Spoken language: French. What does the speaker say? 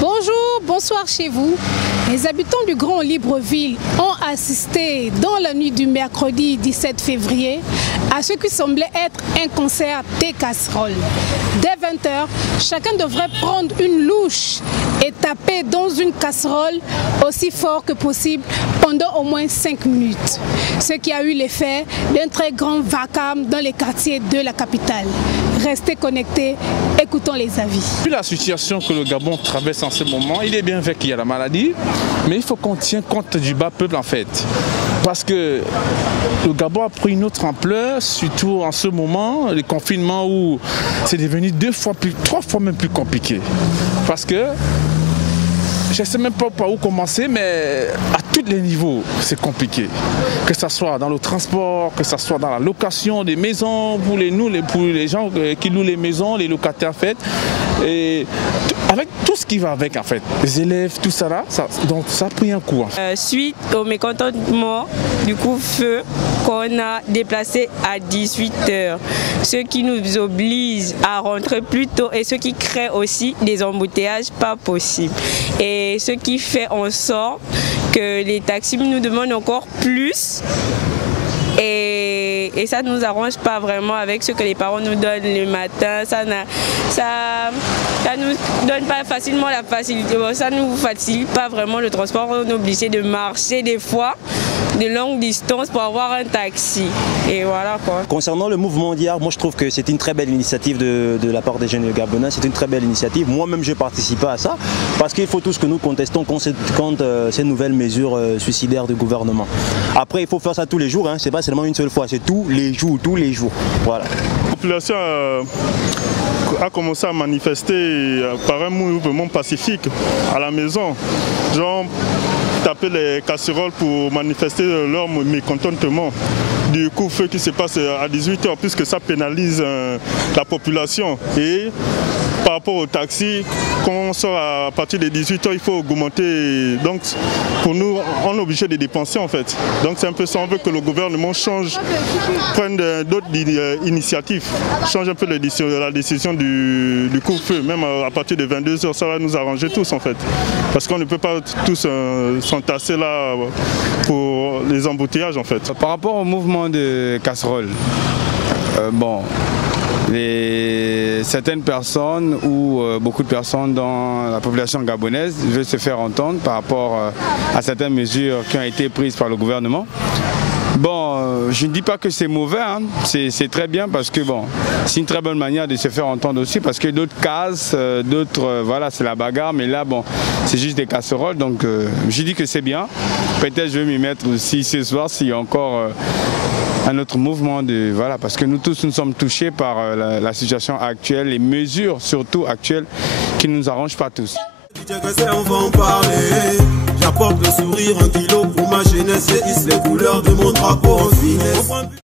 Bonjour, bonsoir chez vous. Les habitants du Grand Libreville ont assisté dans la nuit du mercredi 17 février à ce qui semblait être un concert des casseroles. Dès 20 h, chacun devrait prendre une louche et taper dans une casserole aussi fort que possible pendant au moins 5 minutes. Ce qui a eu l'effet d'un très grand vacarme dans les quartiers de la capitale. Restez connectés, écoutons les avis. Vu la situation que le Gabon traverse en ce moment, il est bien vrai qu'il y a la maladie, mais il faut qu'on tienne compte du bas peuple en fait. Parce que le Gabon a pris une autre ampleur, surtout en ce moment, les confinements où c'est devenu 3 fois même plus compliqué. Parce que je ne sais même pas par où commencer, mais à tous les niveaux, c'est compliqué. Que ce soit dans le transport, que ce soit dans la location des maisons, pour les gens qui louent les maisons, les locataires en fait. Et avec tout ce qui va avec en fait, les élèves, tout ça là, donc ça a pris un coup. Suite au mécontentement du couvre-feu qu'on a déplacé à 18 h, ce qui nous oblige à rentrer plus tôt et ce qui crée aussi des embouteillages pas possibles. Et ce qui fait en sorte que les taxis nous demandent encore plus. Et ça ne nous arrange pas vraiment avec ce que les parents nous donnent le matin. Ça nous donne pas facilement la facilité. Ça ne nous facilite pas vraiment le transport. On est obligé de marcher des fois de longues distances pour avoir un taxi. Et voilà quoi. Concernant le mouvement d'hier, moi je trouve que c'est une très belle initiative de la part des jeunes gabonais. C'est une très belle initiative. Moi-même je participe à ça parce qu'il faut tous que nous contestons contre ces nouvelles mesures suicidaires du gouvernement. Après il faut faire ça tous les jours, hein. C'est pas seulement une seule fois, c'est tous les jours. Voilà. La population a commencé à manifester par un mouvement pacifique à la maison. Genre taper les casseroles pour manifester leur mécontentement du couvre-feu qui se passe à 18 h puisque ça pénalise la population. Et par rapport au taxi, quand on sort à partir de 18 h, il faut augmenter. Donc pour nous, on est obligé de dépenser en fait. Donc c'est un peu ça, on veut que le gouvernement prenne d'autres initiatives, change un peu la décision du couvre-feu. Même à partir de 22 h, ça va nous arranger tous en fait. Parce qu'on ne peut pas tous s'entasser là pour les embouteillages en fait. Par rapport au mouvement de casserole, certaines personnes ou beaucoup de personnes dans la population gabonaise veulent se faire entendre par rapport à certaines mesures qui ont été prises par le gouvernement. Bon, je ne dis pas que c'est mauvais, hein. C'est très bien parce que bon, c'est une très bonne manière de se faire entendre aussi parce que d'autres cassent, d'autres, voilà, c'est la bagarre, mais là, bon, c'est juste des casseroles, donc je dis que c'est bien. Peut-être je vais m'y mettre aussi ce soir s'il y a encore un autre mouvement de, voilà, parce que nous tous nous sommes touchés par la situation actuelle, les mesures surtout actuelles qui ne nous arrangent pas tous. On va en parler. J'apporte le sourire, 1 kilo pour ma jeunesse et hisse les couleurs de mon drapeau en finesse.